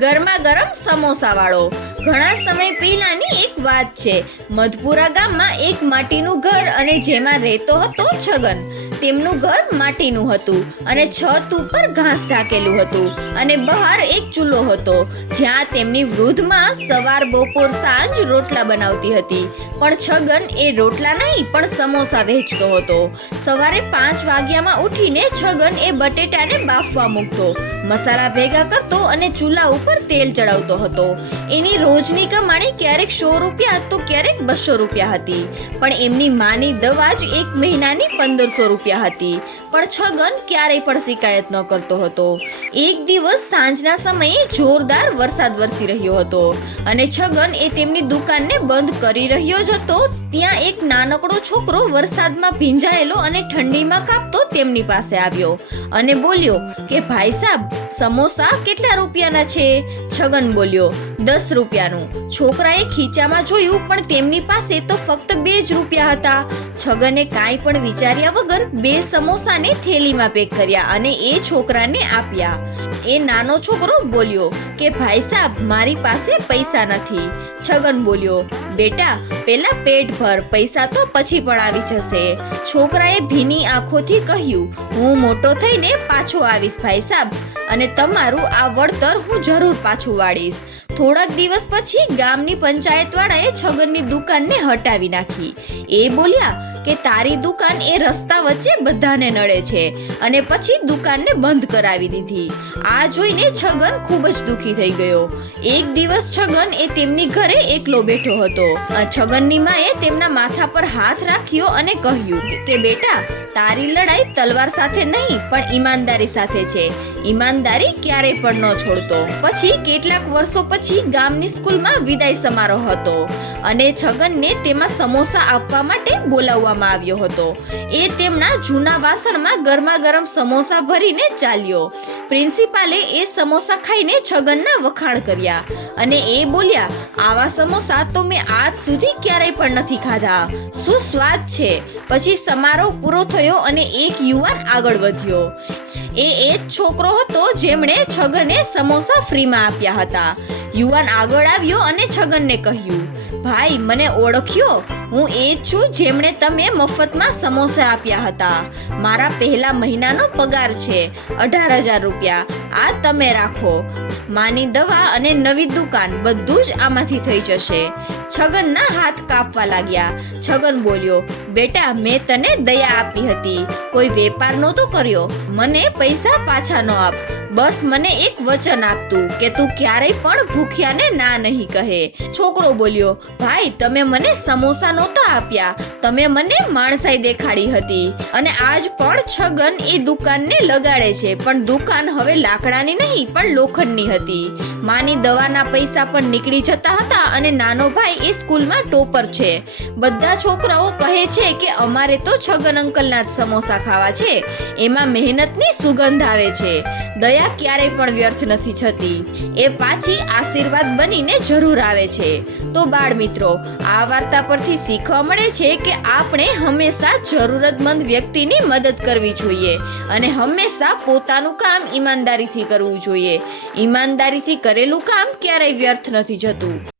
ગરમા ગરમ સમોસા વાળો। ઘણા સમય પહેલાની એક વાત છે। મધપુરા ગામમાં એક માટીનું ઘર અને જેમાં રહેતો હતો છગન। તેમનું ઘર માટીનું હતું અને છત ઉપર ઘાસ ઢાકેલું હતું અને બહાર એક ચૂલો હતો જ્યાં તેમની વૃદ્ધ માં સવાર બપોર સાંજ રોટલા બનાવતી હતી। પણ છગન એ રોટલા નહીં પણ સમોસા વેચતો હતો। સવારે 5 વાગ્યામાં ઉઠીને છગન એ બટેટાને બાફવા મૂકતો, મસાલા ભેગા કરતો અને ચૂલા ઉપર તેલ ચડાવતો હતો। એની રોજની કમાણી ક્યારેક 100 રૂપિયા તો ક્યારેક 200 રૂપિયા હતી, પણ એમની માની દવા જ એક મહિનાની 1500 રૂપિયા હતી। પણ છગન ક્યારેય પણ શિકાયત ન કરતો હતો। એક દિવસ સાંજના સમયે જોરદાર વરસાદ વરસી રહ્યો હતો અને છગન એ તેમની દુકાનને બંધ કરી રહ્યો જ હતો। ત્યાં એક નાનકડો છોકરો વરસાદમાં ભીંજાયેલો અને ઠંડીમાં કાપતો તેમની પાસે આવ્યો અને બોલ્યો કે ભાઈ સાહેબ, સમોસા કેટલા રૂપિયાના છે? છગન બોલ્યો 10 રૂપિયાનું। છોકરાએ ખીચામાં જોયું પણ તેમની પાસે તો ફક્ત 2 જ રૂપિયા હતા। છગને કાંઈ પણ વિચાર્યા વગર 2 સમોસાને થેલીમાં પેક કર્યા અને એ છોકરાને આપ્યા। એ નાનો છોકરો બોલ્યો કે ભાઈ સાહેબ, મારી પાસે પૈસા નથી। છગન બોલ્યો, બેટા પેલા પેટ ભર, પૈસા તો પછી પણ આવી જશે। છોકરાએ ભીની આંખોથી કહ્યું, હું મોટો થઈને પાછો આવીશ ભાઈ સાહેબ, અને તમારું આ વળતર હું જરૂર પાછું વાળીશ। થોડાક દિવસ પછી ગામની પંચાયત વાળાએ છગનની દુકાનને હટાવી નાખી। એ બોલ્યા કે તારી દુકાન એ રસ્તા વચ્ચે બધાને નડે છે, અને પછી દુકાનને બંધ કરાવી દીધી। આ જોઈને છગન ખૂબ જ દુખી થઈ ગયો। એક દિવસ છગન એ તેમની ઘરે એકલો બેઠો હતો। છગનની માએ તેમના માથા પર હાથ રાખ્યો અને કહ્યું કે બેટા, તારી લડાઈ તલવાર સાથે નહીં પણ ઈમાનદારી સાથે છે। ઈમાનદારી ક્યારેય પણ ન છોડતો। પછી કેટલાક વર્ષો પછી ગામની સ્કૂલમાં વિદાય સમારોહ હતો અને છગનને તેમાં સમોસા આપવા માટે બોલાવવામાં આવ્યો હતો। એ તેમના જૂના વાસણમાં ગરમા ગરમ સમોસા ભરીને ચાલ્યો। પ્રિન્સિપાલે એ સમોસા ખાઈને છગનના વખાણ કર્યા અને એ બોલ્યા, આવા સમોસા તો મેં આજ સુધી ક્યારેય પણ નથી ખાધા, શું સ્વાદ છે। પછી સમારોહ પૂરો થયો અને એક યુવાન આગળ વધ્યો। એ જ છોકરો હતો જેમણે છગને સમોસા ફ્રીમાં આપ્યા હતા। યુવાન આગળ આવ્યો અને છગનને કહ્યું, ભાઈ મને ઓળખ્યો? હું એ જ છું જેમણે તમે મફતમાં સમોસા આપ્યા હતા। મારા પહેલા મહિનાનો પગાર છે 18,000 રૂપિયા। આ તમે રાખો। માની દવા અને નવી દુકાન બધું જ આમાંથી થઈ જશે। છગનના હાથ કાપવા લાગ્યા। છગન બોલ્યો, બેટા મેં તને દયા આપી હતી, કોઈ વેપાર નહોતો કર્યો। મને પૈસા પાછા ન આપ, બસ મને એક વચન આપતું કે તું ક્યારેય પણ ભૂખ્યાને ના નહીં કહે। છોકરો બોલ્યો, ભાઈ તમે મને સમોસા નહોતા આપ્યા, તમે મને માણસાઈ દેખાડી હતી। અને આજ પણ છગન એ દુકાનને લગાડે છે, પણ દુકાન હવે લાકડાની નહીં પણ લોખંડની હતી। માની દવાના પૈસા પણ નીકળી જતા હતા અને નાનો ભાઈ એ સ્કૂલમાં ટોપર છે। બધા છોકરાઓ કહે છે કે અમારે તો છગન અંકલના જ સમોસા ખાવા છે, એમાં મહેનતની સુગંધ આવે છે। દયા ક્યારેય પણ વ્યર્થ નથી જતી, એ પાછી આશીર્વાદ બનીને જરૂર આવે છે। તો બાળ મિત્રો, આ વાર્તા પરથી શીખવા મળે છે કે આપણે હંમેશા જરૂરતમંદ વ્યક્તિની મદદ કરવી જોઈએ અને હંમેશા પોતાનું કામ ઈમાનદારીથી કરવું જોઈએ। ઈમાનદારીથી કરેલું કામ ક્યારેય વ્યર્થ નથી જતું।